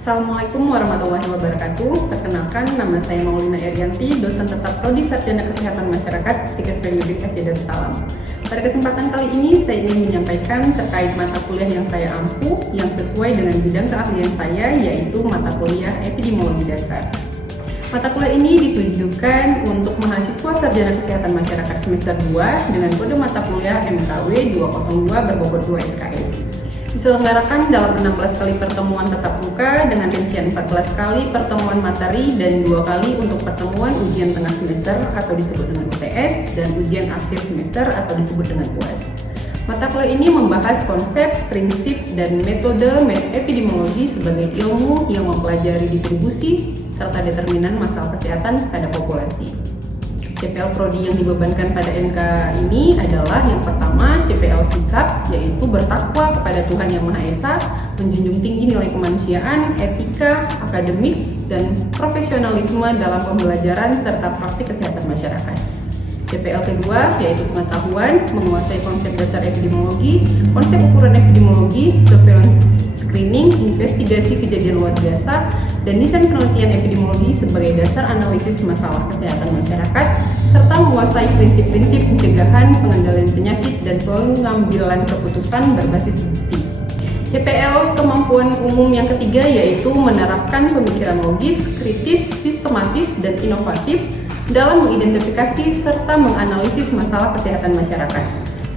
Assalamualaikum warahmatullahi wabarakatuh. Perkenalkan, nama saya Maulina Erianti, dosen tetap Prodi Sarjana Kesehatan Masyarakat Stikes Periodik Aceh Darussalam. Pada kesempatan kali ini, saya ingin menyampaikan terkait mata kuliah yang saya ampuh yang sesuai dengan bidang keahlian saya, yaitu mata kuliah Epidemiologi Dasar. Mata kuliah ini ditujukan untuk mahasiswa Sarjana Kesehatan Masyarakat semester 2 dengan kode mata kuliah MKW 202 berbobot 2 SKS. Diselenggarakan dalam 16 kali pertemuan tatap muka dengan rincian 14 kali pertemuan materi dan 2 kali untuk pertemuan ujian tengah semester atau disebut dengan UTS dan ujian akhir semester atau disebut dengan UAS. Mata kuliah ini membahas konsep, prinsip, dan metode epidemiologi sebagai ilmu yang mempelajari distribusi serta determinan masalah kesehatan pada populasi. CPL Prodi yang dibebankan pada MK ini adalah yang pertama CPL Sikap, yaitu bertakwa kepada Tuhan Yang Maha Esa, menjunjung tinggi nilai kemanusiaan, etika, akademik, dan profesionalisme dalam pembelajaran serta praktik kesehatan masyarakat. CPL kedua yaitu pengetahuan, menguasai konsep dasar epidemiologi, konsep ukuran epidemiologi, surveillance screening, investigasi kejadian luar biasa, dan desain penelitian epidemiologi sebagai dasar analisis masalah kesehatan masyarakat, serta menguasai prinsip-prinsip pencegahan, pengendalian penyakit, dan pengambilan keputusan berbasis bukti. CPL kemampuan umum yang ketiga yaitu menerapkan pemikiran logis, kritis, sistematis, dan inovatif dalam mengidentifikasi serta menganalisis masalah kesehatan masyarakat.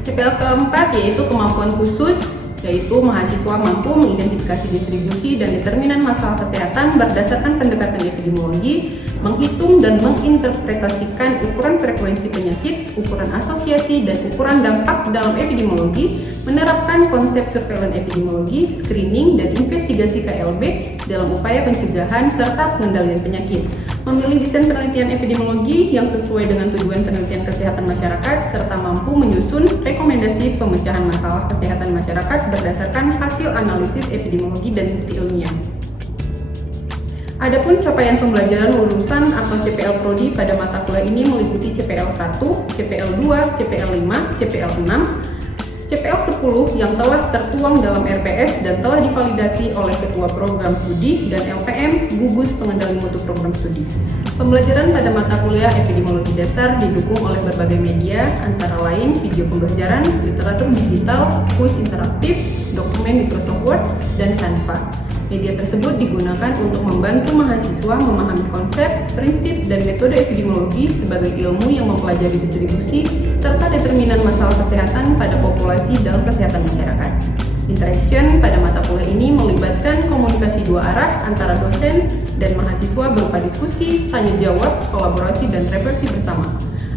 CPL keempat yaitu kemampuan khusus, yaitu mahasiswa mampu mengidentifikasi distribusi dan determinan masalah kesehatan berdasarkan pendekatan epidemiologi, menghitung dan menginterpretasikan ukuran frekuensi penyakit, ukuran asosiasi, dan ukuran dampak dalam epidemiologi, menerapkan konsep surveillance epidemiologi, screening, dan investigasi KLB dalam upaya pencegahan serta pengendalian penyakit, memilih desain penelitian epidemiologi yang sesuai dengan tujuan penelitian kesehatan masyarakat, serta mampu menyusun rekomendasi pemecahan masalah kesehatan masyarakat berdasarkan hasil analisis epidemiologi dan bukti ilmiah. Adapun capaian pembelajaran lulusan atau CPL Prodi pada mata kuliah ini meliputi CPL 1, CPL 2, CPL 5, CPL 6, CPL 10 yang telah tertuang dalam RPS dan telah divalidasi oleh Ketua Program Studi dan LPM Gugus Pengendali Mutu Program Studi. Pembelajaran pada mata kuliah Epidemiologi Dasar didukung oleh berbagai media, antara lain video pembelajaran, literatur digital, kuis interaktif, dokumen Microsoft Word, dan Canva. Media tersebut digunakan untuk membantu mahasiswa memahami konsep, prinsip, dan metode epidemiologi sebagai ilmu yang mempelajari distribusi serta determinan masalah kesehatan pada populasi dalam kesehatan masyarakat. Interaction pada mata kuliah ini melibatkan komunikasi dua arah antara dosen dan mahasiswa berupa diskusi, tanya jawab, kolaborasi, dan refleksi bersama.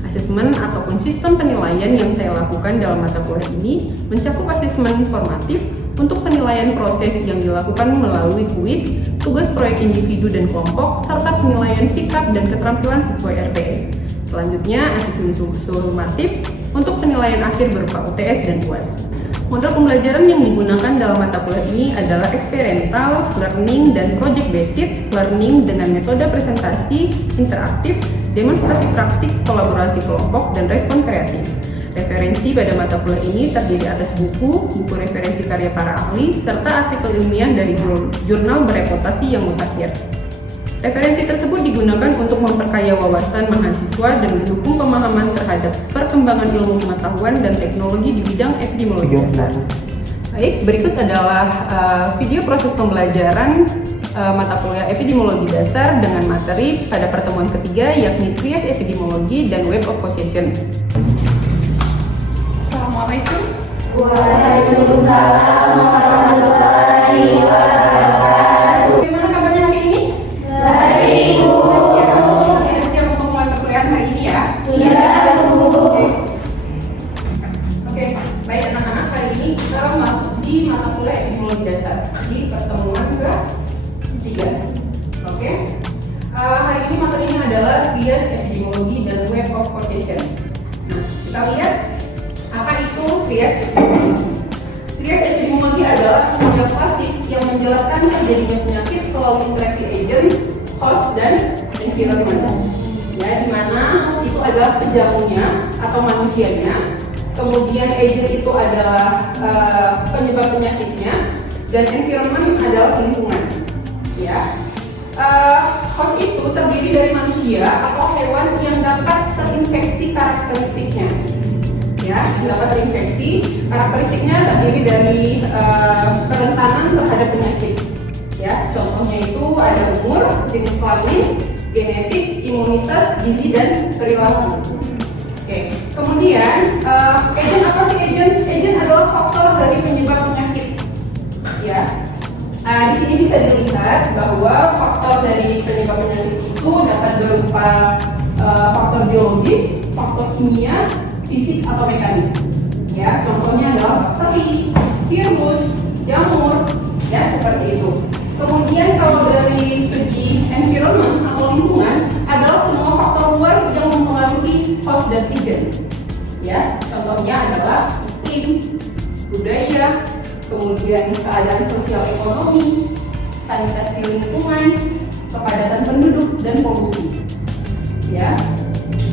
Asesmen ataupun sistem penilaian yang saya lakukan dalam mata kuliah ini mencakup asesmen formatif untuk penilaian proses yang dilakukan melalui kuis, tugas proyek individu dan kelompok, serta penilaian sikap dan keterampilan sesuai RPS. Selanjutnya, asesmen sumatif untuk penilaian akhir berupa UTS dan UAS. Model pembelajaran yang digunakan dalam mata kuliah ini adalah experiential learning dan project-based learning dengan metode presentasi, interaktif, demonstrasi praktik, kolaborasi kelompok, dan respon kreatif. Referensi pada mata kuliah ini terdiri atas buku referensi karya para ahli, serta artikel ilmiah dari jurnal bereputasi yang mutakhir. Referensi tersebut digunakan untuk memperkaya wawasan mahasiswa dan mendukung pemahaman terhadap perkembangan ilmu pengetahuan dan teknologi di bidang epidemiologi dasar. Baik, berikut adalah video proses pembelajaran mata kuliah epidemiologi dasar dengan materi pada pertemuan ketiga, yakni Trias Epidemiologi dan Web of Causation. Assalamualaikum. Waalaikumsalam warahmatullahi wabarakatuh. Bagaimana kabarnya hari ini? Baik, Bu. Sudah siap untuk mulai perkuliahan hari ini ya? Siap, Bu. Oke, baik anak-anak, hari ini kita masuk di mata kuliah epidemiologi dasar di pertemuan ketiga. Oke, hari ini materinya adalah Trias Epidemiologi dan Web of equivocation. Nah, kita lihat apa itu trias epidemiologi. Trias epidemiologi adalah model klasik yang menjelaskan terjadinya penyakit melalui interaksi agent, host, dan environment. Ya, di mana host itu adalah penjamunya atau manusianya, kemudian agent itu adalah penyebab penyakitnya, dan environment adalah lingkungan. Ya, host itu terdiri dari manusia atau hewan yang dapat terinfeksi karakteristiknya. Ya, dapat terinfeksi karakteristiknya terdiri dari kerentanan terhadap penyakit. Ya, contohnya itu ada umur, jenis kelamin, genetik, imunitas, gizi, dan perilaku. Oke, kemudian agent apa sih agent? Agent adalah faktor dari penyebab penyakit. Ya, di sini bisa dilihat bahwa faktor dari penyebab penyakit itu dapat berupa faktor biologis, faktor kimia, fisik atau mekanis. Ya, contohnya adalah bakteri, virus, jamur, ya seperti itu. Kemudian kalau dari segi environment atau lingkungan adalah semua faktor luar yang mempengaruhi host dan agent. Ya, contohnya adalah iklim, budaya, kemudian keadaan sosial ekonomi, sanitasi lingkungan, kepadatan penduduk, dan polusi. Ya,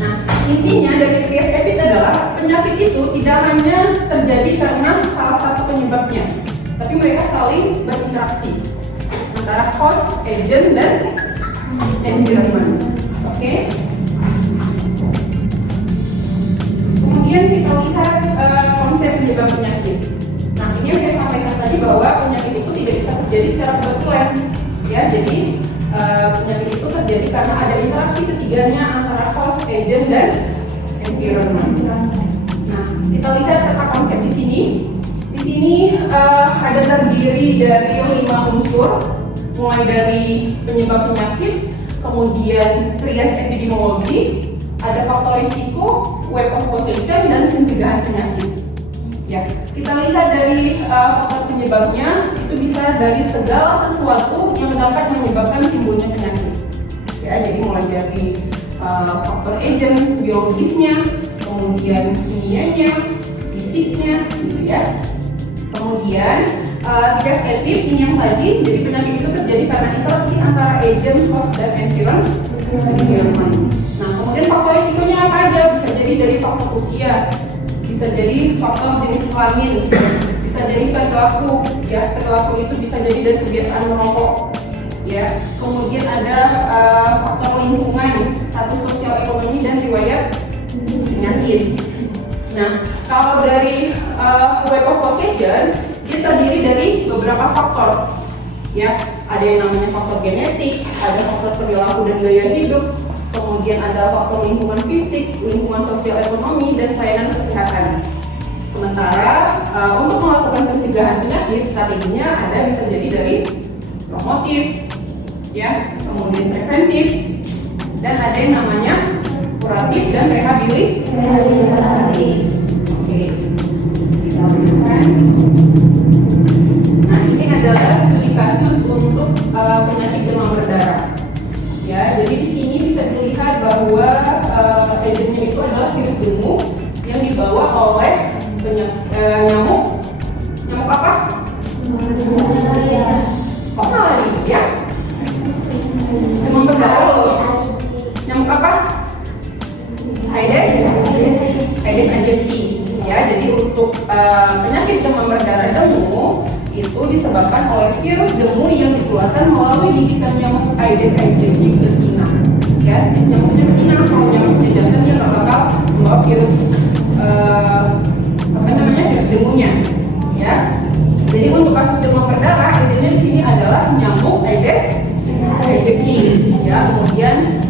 nah intinya dari trias epid adalah penyakit itu tidak hanya terjadi karena salah satu penyebabnya, tapi mereka saling berinteraksi antara host, agent, dan environment. Oke. Kemudian kita lihat konsep penyebab penyakit. Nah, ini yang saya sampaikan tadi bahwa penyakit itu tidak bisa terjadi secara kebetulan. Ya, jadi penyakit itu terjadi karena ada interaksi ketiganya antara host, agent, dan environment. Nah, kita lihat tata konsep di sini. Di sini ada terdiri dari 5 unsur, mulai dari penyebab penyakit, kemudian trias epidemiologi, ada faktor risiko, web of causation, dan pencegahan penyakit. Ya, kita lihat dari faktor penyebabnya itu bisa dari segala sesuatu yang dapat menyebabkan timbulnya penyakit. Ya, jadi mulai dari faktor agent biologisnya, kemudian kimianya, fisiknya, gitu ya. Kemudian trias epid ini yang tadi, jadi penyakit itu terjadi karena interaksi antara agent, host, dan environment. Nah, kemudian faktor risikonya apa aja? Bisa jadi dari faktor usia, bisa jadi faktor jenis kelamin, bisa jadi perilaku. Ya, perilaku itu bisa jadi dari kebiasaan merokok. Ya, kemudian ada faktor lingkungan, status sosial ekonomi, dan riwayat penyakit. Nah, kalau dari web of causation, dia terdiri dari beberapa faktor. Ya, ada yang namanya faktor genetik, ada faktor perilaku dan gaya hidup, kemudian ada faktor lingkungan fisik, lingkungan sosial ekonomi, dan pelayanan kesehatan. Sementara untuk melakukan pencegahan penyakit, strateginya ada bisa jadi dari promotif, ya, kemudian preventif, dan ada yang namanya kuratif dan rehabilitatif. Oke, kita lihat. Nah, ini adalah studi kasus untuk penyakit demam berdarah. Ya, jadi di sini bisa dilihat bahwa agennya itu adalah virus dengue yang dibawa oleh nyamuk apa? Kok malaria? Demam berdarah loh. Nyamuk apa? Aedes aegypti. Ya, jadi untuk penyakit demam berdarah dengue itu disebabkan oleh virus dengue yang dikeluarkan melalui gigitan nyamuk Aedes aegypti betina. Ya, nyamuknya betina, kalau nyamuknya jantan dia nggak bakal membawa virus virus dengue-nya. Ya, jadi untuk kasus demam berdarah intinya di sini adalah nyamuk Aedes aegypti. Ya, kemudian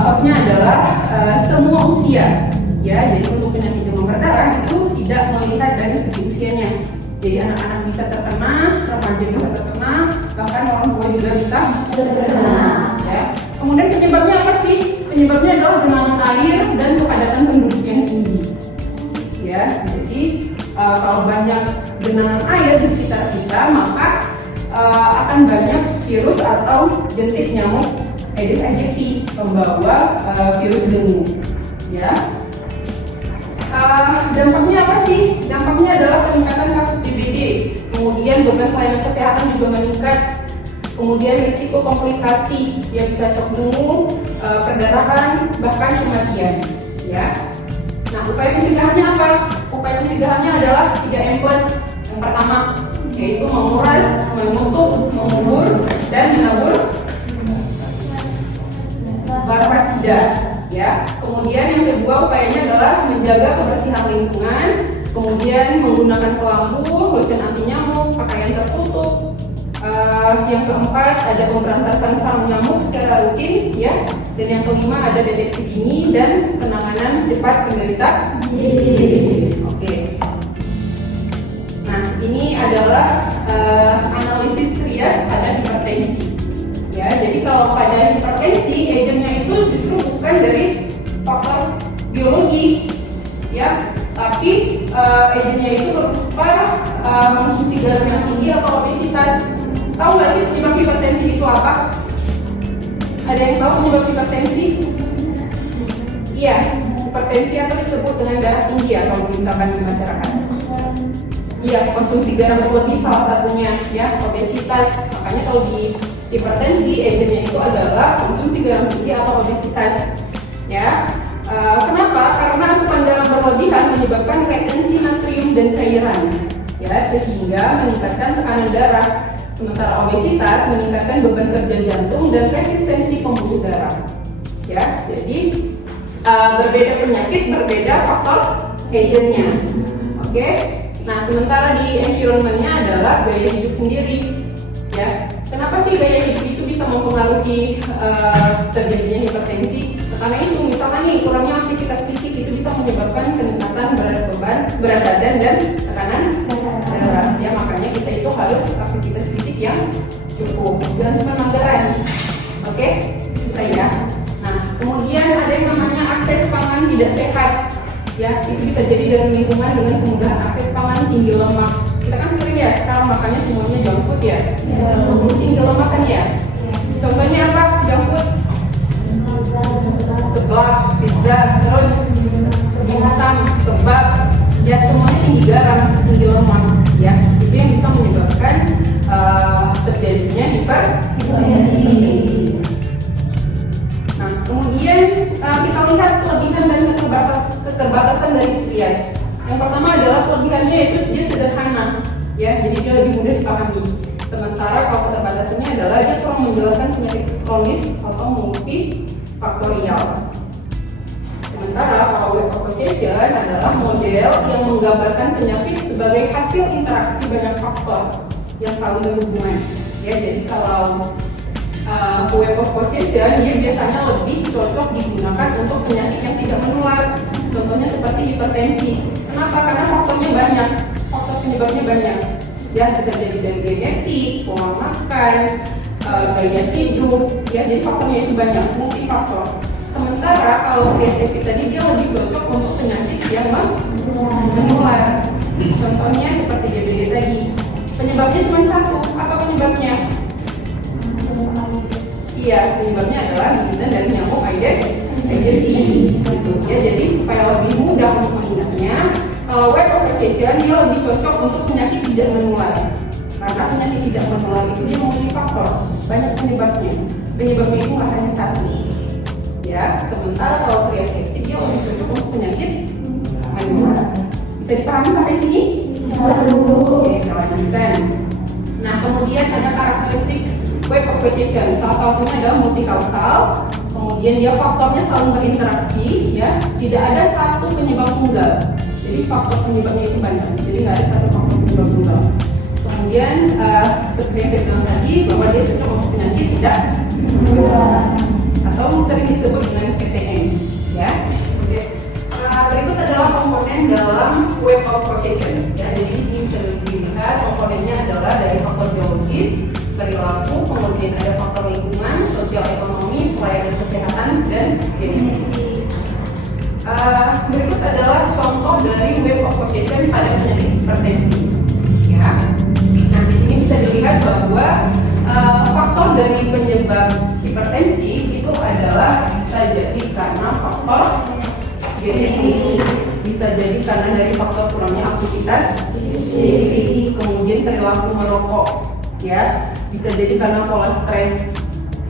hostnya adalah semua usia. Ya, jadi untuk penyakit demam berdarah itu tidak melihat dari segi usianya. Jadi anak-anak bisa terkena, remaja bisa terkena, bahkan orang tua juga bisa terkena. Ya. Kemudian penyebabnya apa sih? Penyebabnya adalah genangan air dan kepadatan penduduk yang tinggi. Ya, jadi kalau banyak genangan air di sekitar kita, maka akan banyak virus atau jentik nyamuk Aedes aegypti pembawa virus dengue. Ya. dampaknya apa sih? Dampaknya adalah peningkatan kasus DBD, kemudian beban pelayanan kesehatan juga meningkat, kemudian risiko komplikasi yang bisa shock dengung, perdarahan, bahkan kematian. Ya. Nah, upaya pencegahannya apa? Upaya pencegahannya adalah 3M+. Yang pertama yaitu menguras, menutup, mengubur, dan menabur larvasida. Ya. Kemudian yang kedua upayanya adalah menjaga kebersihan lingkungan, kemudian menggunakan pelampu, lotion anti nyamuk, pakaian tertutup. Yang keempat ada pemberantasan sarang nyamuk secara rutin, ya. Dan yang kelima ada deteksi dini dan penanganan cepat penderita DBD. Oke. Nah, ini adalah analisis trias pada hipertensi. Ya, jadi kalau pada hipertensi agennya itu justru bukan dari faktor biologi, ya, tapi agennya itu berupa konsumsi garam yang tinggi atau obesitas. Tahu nggak sih penyebab hipertensi itu apa? Ada yang tahu penyebab hipertensi? Iya, hipertensi atau disebut dengan darah tinggi ya kalau misalkan di masyarakat. Iya, konsumsi garam berlebih salah satunya, ya, obesitas. Makanya kalau di hipertensi agennya itu adalah konsumsi garam tinggi atau obesitas. Ya, kenapa? Karena asupan garam berlebihan menyebabkan retensi natrium dan cairan, ya, sehingga meningkatkan tekanan darah. Sementara obesitas meningkatkan beban kerja jantung dan resistensi pembuluh darah. Ya, jadi berbeda penyakit, berbeda faktor agennya. Oke. Nah, sementara di environment-nya adalah gaya hidup sendiri. Ya, kenapa sih gaya hidup itu bisa mempengaruhi terjadinya hipertensi? Karena itu, misalkan nih kurangnya aktivitas fisik itu bisa menyebabkan peningkatan berat badan dan tekanan darah. Ya, makanya kita itu harus aktivitas fisik yang cukup, jangan cuma mageran. Oke, bisa ya. Nah, kemudian ada yang namanya akses pangan tidak sehat. Ya, itu bisa jadi dari lingkungan dengan kemudahan akses pangan tinggi lemak. Kita kan sering ya sekarang makannya semuanya junk food ya. Tinggi lemak kan ya. Contohnya apa? Junk food, seblak, pizza, terus dimsum, kebab, ya semuanya tinggi garam, tinggi lemak. Ya, itu yang bisa menyebabkan terjadinya hipertensi. Nah, kemudian kita lihat kelebihan dan keterbatasan dari trias. Yang pertama adalah kelebihannya yaitu dia sederhana, ya, jadi dia lebih mudah dipahami. Sementara kalau keterbatasannya adalah dia kurang menjelaskan penyakit kronis atau multifaktorial. Sementara kalau web association adalah model yang menggambarkan penyakit sebagai hasil interaksi banyak faktor yang saling berhubungan. Ya, jadi kalau web association dia biasanya lebih cocok digunakan untuk penyakit yang tidak menular. Contohnya seperti hipertensi. Kenapa? Karena faktornya banyak, faktor penyebabnya banyak. Ya, bisa jadi dari genetik, pola makan, gaya hidup. Ya, jadi faktornya itu banyak, multifaktor. Sementara kalau PSP tadi dia lebih cocok untuk penyakit yang menular. Contohnya seperti DBD tadi. Penyebabnya cuma satu. Apa penyebabnya? Iya, penyebabnya adalah gigitan dari nyamuk Aedes aegypti. Gitu. Ya, jadi supaya lebih mudah untuk mengingatnya, kalau web association dia lebih cocok untuk penyakit tidak menular. Karena penyakit tidak menular itu dia multifaktor, banyak penyebabnya. Penyebabnya itu nggak hanya satu. Ya, sementara kalau trias aktif dia lebih cocok untuk penyakit menular. Bisa dipahami sampai sini? Oke, saya lanjutkan. Nah, kemudian ada karakteristik web association. Salah satunya adalah multikausal. Kemudian dia faktornya saling berinteraksi, ya. Tidak ada satu penyebab tunggal. Jadi faktor penyebabnya itu banyak. Jadi nggak ada satu faktor penyebab tunggal. Kemudian seperti yang saya bilang tadi bahwa dia cocok untuk penyakit tidak atau sering disebut dengan PTM, ya. Oke. Berikut adalah komponen dalam web association. Ya, jadi di sini bisa dilihat komponennya adalah dari faktor biologis, perilaku, kemudian ada faktor lingkungan, sosial ekonomi, pelayanan kesehatan, dan genetik. Berikut adalah contoh dari web association pada penyakit hipertensi. Ya. Nah, di sini bisa dilihat bahwa faktor dari penyebab hipertensi itu adalah bisa jadi karena faktor genetik, bisa jadi karena dari faktor kurangnya aktivitas fisik, kemudian perilaku merokok, ya, bisa jadi karena pola stres,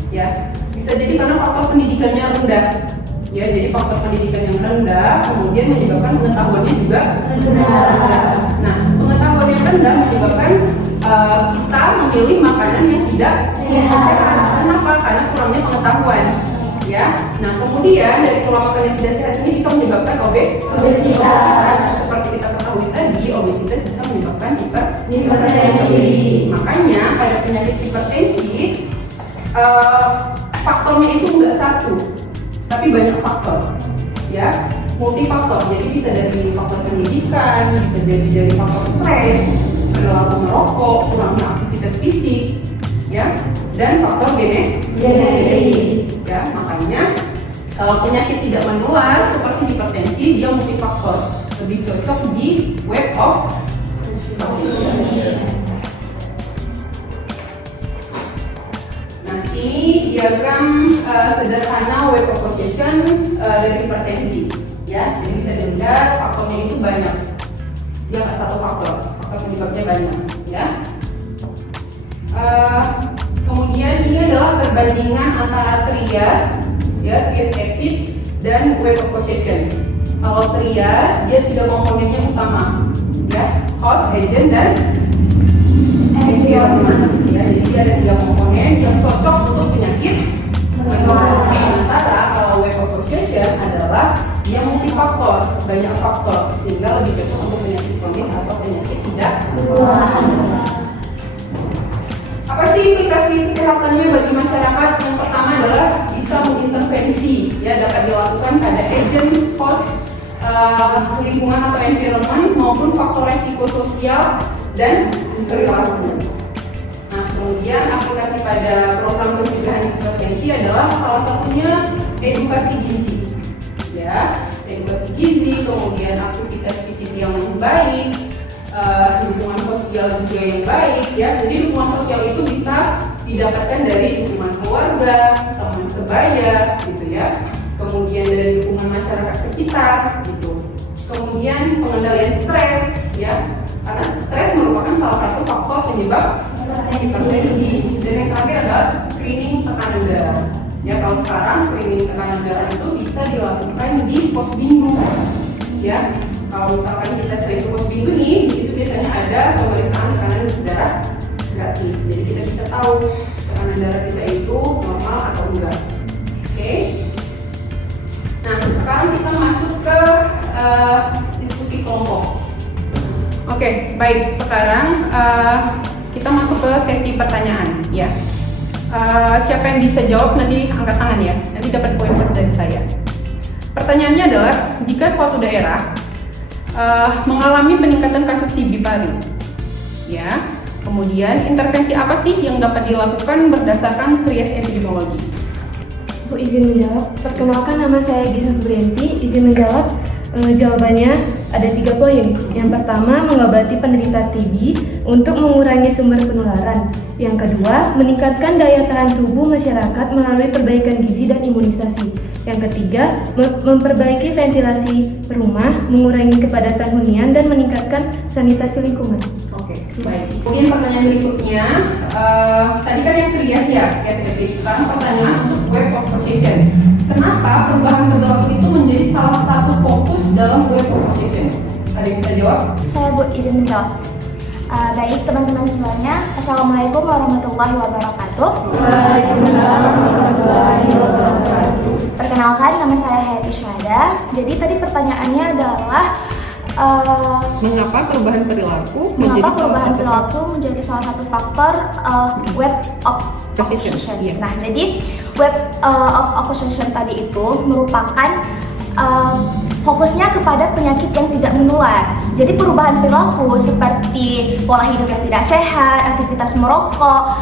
ya, bisa jadi karena faktor pendidikannya rendah, ya, jadi faktor pendidikan yang rendah kemudian menyebabkan pengetahuannya juga rendah. Nah, pengetahuan yang rendah menyebabkan kita memilih makanan yang tidak sehat. Kenapa? Karena kurangnya pengetahuan. Ya, nah kemudian dari pola makan yang tidak sehat ini bisa menyebabkan obesitas. Seperti kita ketahui tadi, obesitas bisa menyebabkan hipertensi. Makanya pada penyakit hipertensi, faktornya itu enggak satu, tapi banyak faktor, ya, multifaktor. Jadi bisa dari faktor pendidikan, bisa jadi dari faktor stres, perilaku merokok, kurangnya aktivitas fisik, ya, dan faktor genetik. Ya, makanya kalau penyakit tidak menular seperti hipertensi, dia multifaktor, lebih cocok di web of Nah, ini diagram sederhana web of association dari hipertensi, ya. Jadi bisa dilihat faktornya itu banyak, dia nggak satu faktor penyebabnya banyak, ya. Kemudian ini adalah perbandingan antara trias, ya, trias epid dan web of possession. Kalau trias dia 3 komponennya utama, ya, cause, agent, dan environment. Ya, jadi dia ada 3 komponen yang cocok untuk penyakit menular. Sementara kalau web of possession adalah dia multifaktor, banyak faktor, sehingga lebih cocok untuk penyakit kronis atau penyakit tidak menular. Apa sih implikasi kesehatannya bagi masyarakat? Yang pertama adalah bisa mengintervensi, ya, dapat dilakukan pada agent, host, lingkungan atau environment maupun faktor resiko sosial dan perilaku. Nah, kemudian aplikasi pada program pencegahan hipertensi adalah salah satunya edukasi gizi, ya, edukasi gizi, kemudian aktivitas fisik yang baik, lingkungan sosial juga yang baik, ya. Jadi lingkungan sosial itu bisa didapatkan dari lingkungan keluarga, teman sebaya, gitu, ya. Kemudian dari lingkungan masyarakat sekitar, gitu. Kemudian pengendalian stres, ya, karena stres merupakan salah satu faktor penyebab hipertensi. Dan yang terakhir adalah screening tekanan darah. Ya, kalau sekarang screening tekanan darah itu bisa dilakukan di posbindu, ya. Kalau misalkan kita sering ke posbindu nih, di situ biasanya ada pemeriksaan tekanan darah gratis. Jadi kita bisa tahu tekanan darah kita itu normal atau enggak. Oke. Nah, sekarang kita masuk ke diskusi kelompok. Oke, baik. Sekarang kita masuk ke sesi pertanyaan, ya. Siapa yang bisa jawab nanti angkat tangan, ya. Nanti dapat poin plus dari saya. Pertanyaannya adalah, jika suatu daerah mengalami peningkatan kasus TB paru, ya, kemudian intervensi apa sih yang dapat dilakukan berdasarkan trias epidemiologi? Bu, izin menjawab. Perkenalkan, nama saya Bisa Febrianti. Izin menjawab. Jawabannya ada 3 poin. Yang pertama, mengobati penderita TB untuk mengurangi sumber penularan. Yang kedua, meningkatkan daya tahan tubuh masyarakat melalui perbaikan gizi dan imunisasi. Yang ketiga, memperbaiki ventilasi rumah, mengurangi kepadatan hunian, dan meningkatkan sanitasi lingkungan. Oke, baik. Kemudian pertanyaan berikutnya, tadi kan yang trias, ya, sekarang pertanyaan untuk web of possession. Kenapa perubahan perilaku itu menjadi salah satu fokus dalam web of possession? Ada yang bisa jawab? Saya, Bu, izin menjawab. Baik, teman-teman semuanya, Assalamualaikum warahmatullahi wabarakatuh. Waalaikumsalam warahmatullahi wabarakatuh. Perkenalkan, nama saya Hayati Syuhada. Jadi tadi pertanyaannya adalah mengapa perubahan perilaku menjadi salah satu faktor web of possession? Iya. Nah, jadi web of possession tadi itu merupakan fokusnya kepada penyakit yang tidak menular. Jadi perubahan perilaku seperti pola hidup yang tidak sehat, aktivitas merokok,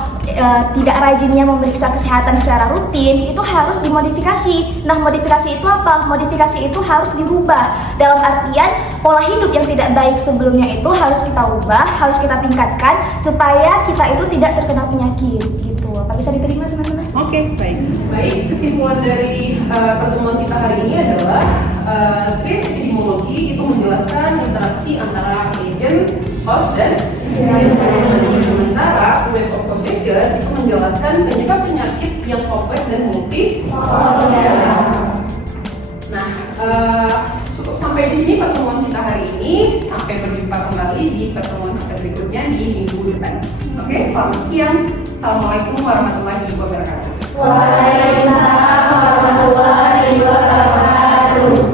tidak rajinnya memeriksa kesehatan secara rutin, itu harus dimodifikasi. Nah, modifikasi itu apa? Modifikasi itu harus dirubah. Dalam artian pola hidup yang tidak baik sebelumnya itu harus kita ubah, harus kita tingkatkan supaya kita itu tidak terkena penyakit gitu. Apa bisa diterima, teman-teman? Oke, baik. Baik, kesimpulan dari pertemuan kita hari ini adalah trias epidemiologi itu menjelaskan interaksi antara agent, host, dan sementara web of possession itu menjelaskan penyebab penyakit yang kompleks dan multi. Nah, cukup sampai di sini pertemuan kita hari ini. Sampai berjumpa kembali di pertemuan kita berikutnya di minggu depan. Oke, selamat siang. Assalamualaikum warahmatullahi wabarakatuh. Waalaikumsalam warahmatullahi wabarakatuh.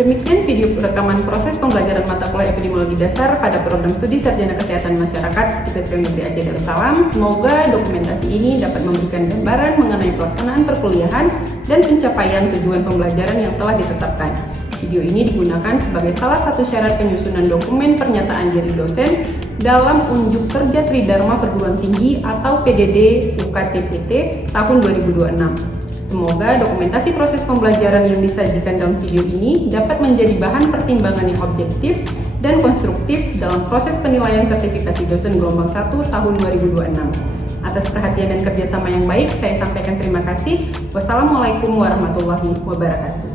Demikian video rekaman proses pembelajaran mata kuliah epidemiologi dasar pada program studi Sarjana Kesehatan Masyarakat Stikes PMUD Aceh Darussalam. Semoga dokumentasi ini dapat memberikan gambaran mengenai pelaksanaan perkuliahan dan pencapaian tujuan pembelajaran yang telah ditetapkan. Video ini digunakan sebagai salah satu syarat penyusunan dokumen pernyataan diri dosen dalam unjuk kerja Tridharma Perguruan Tinggi atau PDD UKTPT tahun 2026. Semoga dokumentasi proses pembelajaran yang disajikan dalam video ini dapat menjadi bahan pertimbangan yang objektif dan konstruktif dalam proses penilaian sertifikasi dosen gelombang 1 tahun 2026. Atas perhatian dan kerjasama yang baik, saya sampaikan terima kasih. Wassalamualaikum warahmatullahi wabarakatuh.